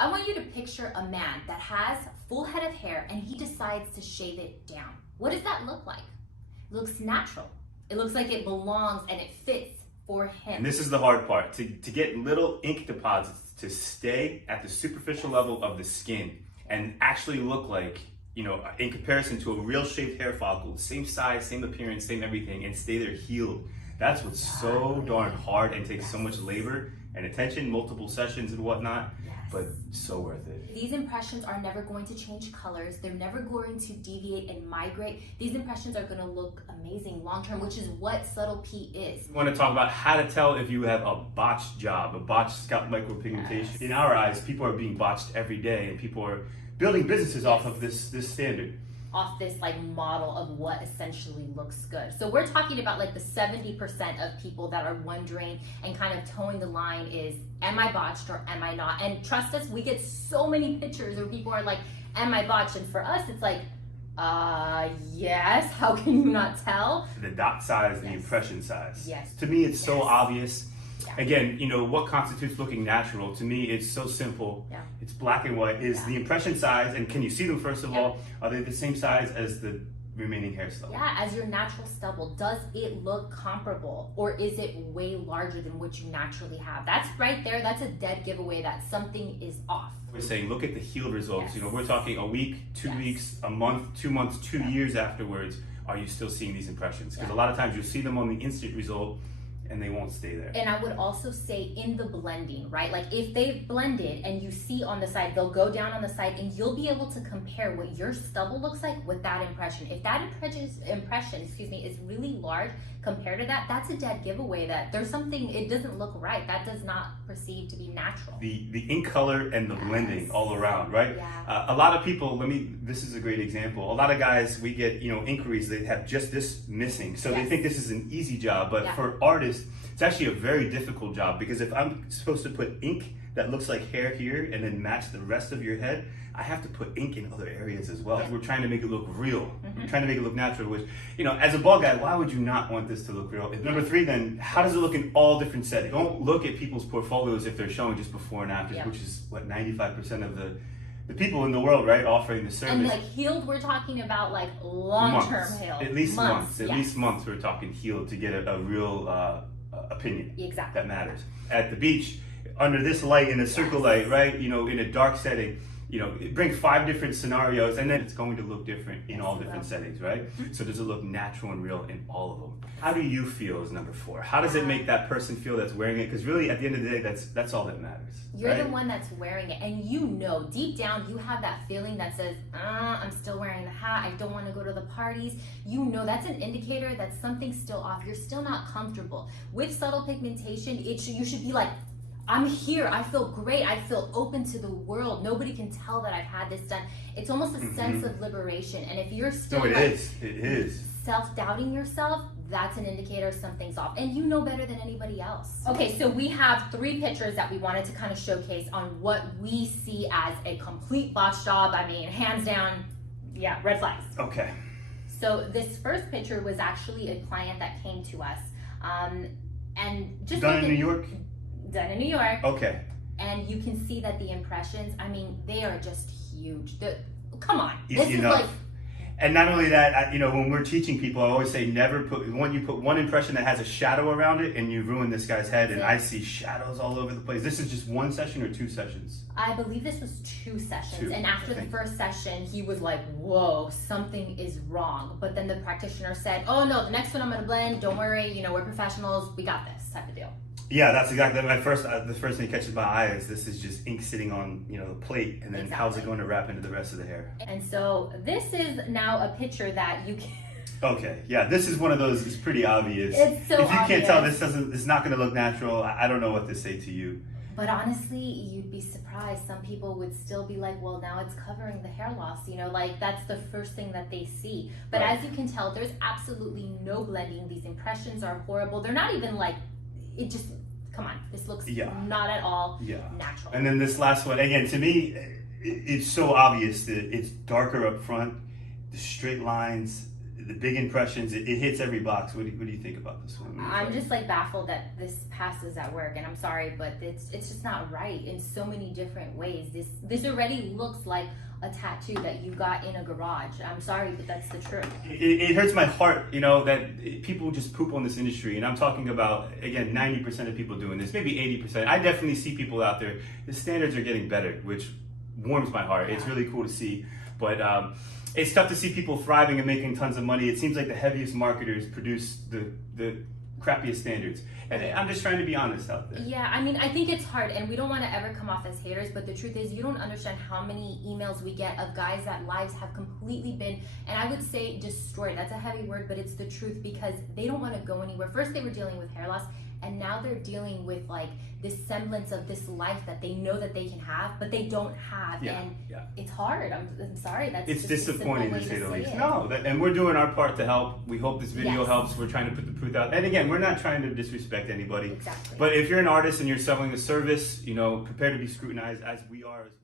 I want you to picture a man that has full head of hair and he decides to shave it down. What does that look like? It looks natural. It looks like it belongs and it fits for him. And this is the hard part, to get little ink deposits to stay at the superficial level of the skin and actually look like, you know, in comparison to a real shaved hair follicle, same size, same appearance, same everything, and stay there healed. That's what's so darn hard and takes so much labor and attention, multiple sessions and whatnot, but so worth it. These impressions are never going to change colors. They're never going to deviate and migrate. These impressions are going to look amazing long-term, which is what Subtle P is. We want to talk about how to tell if you have a botched job, a botched scalp micropigmentation. Yes. In our eyes, people are being botched every day, and people are building businesses off of this standard. Off this like model of what essentially looks good. So we're talking about like the 70% of people that are wondering and kind of towing the line is, am I botched or am I not? And trust us, we get so many pictures where people are like, am I botched? And for us, it's like, yes, how can you not tell? The dot size, the impression size. Yes. To me, it's so obvious. Yeah. Again, you know, what constitutes looking natural? To me, it's so simple. Yeah. It's black and white. Is the impression size, and can you see them first of all? Are they the same size as the remaining hair stubble? Yeah, as your natural stubble. Does it look comparable, or is it way larger than what you naturally have? That's right there. That's a dead giveaway that something is off. We're saying, look at the healed results. Yes. You know, we're talking a week, 2 weeks, a month, 2 months, 2 years afterwards. Are you still seeing these impressions? Because a lot of times you'll see them on the instant result, and they won't stay there. And I would also say in the blending, right? Like if they blended and you see on the side, they'll go down on the side and you'll be able to compare what your stubble looks like with that impression. If that impression, is really large compared to that, that's a dead giveaway that there's something, it doesn't look right. That does not perceive to be natural. The ink color and the blending all around, right? Yeah. A lot of people, this is a great example. A lot of guys, we get, you know, inquiries, they have just this missing. So they think this is an easy job, but for artists, it's actually a very difficult job, because if I'm supposed to put ink that looks like hair here and then match the rest of your head, I have to put ink in other areas as well. We're trying to make it look real. We're trying to make it look natural, which, you know, as a bald guy, why would you not want this to look real? Number 3, then, how does it look in all different settings? Don't look at people's portfolios if they're showing just before and after, which is what 95% of the people in the world, right, offering the service. And like healed, we're talking about like long-term healed. At least months. At least months we're talking healed to get a real opinion that matters. At the beach, under this light, in a circle light, right, you know, in a dark setting, you know, bring 5 different scenarios, and then it's going to look different in all different settings, right? So does it look natural and real in all of them? How do you feel is number 4? How does it make that person feel that's wearing it? Because really, at the end of the day, that's all that matters. You're the one that's wearing it, and you know, deep down, you have that feeling that says, I'm still wearing the hat, I don't want to go to the parties. You know, that's an indicator that something's still off. You're still not comfortable. With subtle pigmentation, you should be like, I'm here, I feel great, I feel open to the world. Nobody can tell that I've had this done. It's almost a sense of liberation. And if you're still it is. Self-doubting yourself, that's an indicator something's off. And you know better than anybody else. Okay, so we have 3 pictures that we wanted to kind of showcase on what we see as a complete botch job. I mean, hands down, red flags. Okay. So this first picture was actually a client that came to us. And just done in New York? Done in New York. Okay. And you can see that the impressions, I mean, they are just huge. Come on. Easy enough. And not only that, you know, when we're teaching people, I always say never put one impression that has a shadow around it and you ruin this guy's head. And I see shadows all over the place. This is just 1 session or 2 sessions? I believe this was 2 sessions. And after the first session, he was like, whoa, something is wrong. But then the practitioner said, oh no, the next one I'm going to blend. Don't worry. You know, we're professionals. We got this type of deal. Yeah, that's exactly the first thing that catches my eye is this is just ink sitting on, you know, the plate, and then how's it going to wrap into the rest of the hair? And so this is now a picture that you can. Okay, yeah, this is one of those. It's pretty obvious. It's so obvious. If you can't tell, it's not going to look natural. I don't know what to say to you. But honestly, you'd be surprised. Some people would still be like, well, now it's covering the hair loss. You know, like that's the first thing that they see. But as you can tell, there's absolutely no blending. These impressions are horrible. They're not even like. It just, come on, this looks not at all natural. And then this last one, again, to me, it's so obvious that it's darker up front, the straight lines, the big impressions. It hits every box. What do you think about this one? I'm just like baffled that this passes at work, and I'm sorry, but it's just not right in so many different ways. This already looks like a tattoo that you got in a garage. I'm sorry, but that's the truth. It hurts my heart, you know, that people just poop on this industry. And I'm talking about, again, 90% of people doing this, maybe 80%. I definitely see people out there. The standards are getting better, which warms my heart. Yeah. It's really cool to see. But it's tough to see people thriving and making tons of money. It seems like the heaviest marketers produce the crappiest standards. And I'm just trying to be honest out there. Yeah, I mean, I think it's hard, and we don't want to ever come off as haters, but the truth is you don't understand how many emails we get of guys that lives have completely been, and I would say destroyed. That's a heavy word, but it's the truth, because they don't want to go anywhere. First, they were dealing with hair loss, and now they're dealing with like this semblance of this life that they know that they can have, but they don't have. And it's hard. I'm sorry. It's disappointing to say the least. No, and we're doing our part to help. We hope this video helps. We're trying to put the truth out. And again, we're not trying to disrespect anybody. Exactly. But if you're an artist and you're selling a service, you know, prepare to be scrutinized as we are as well.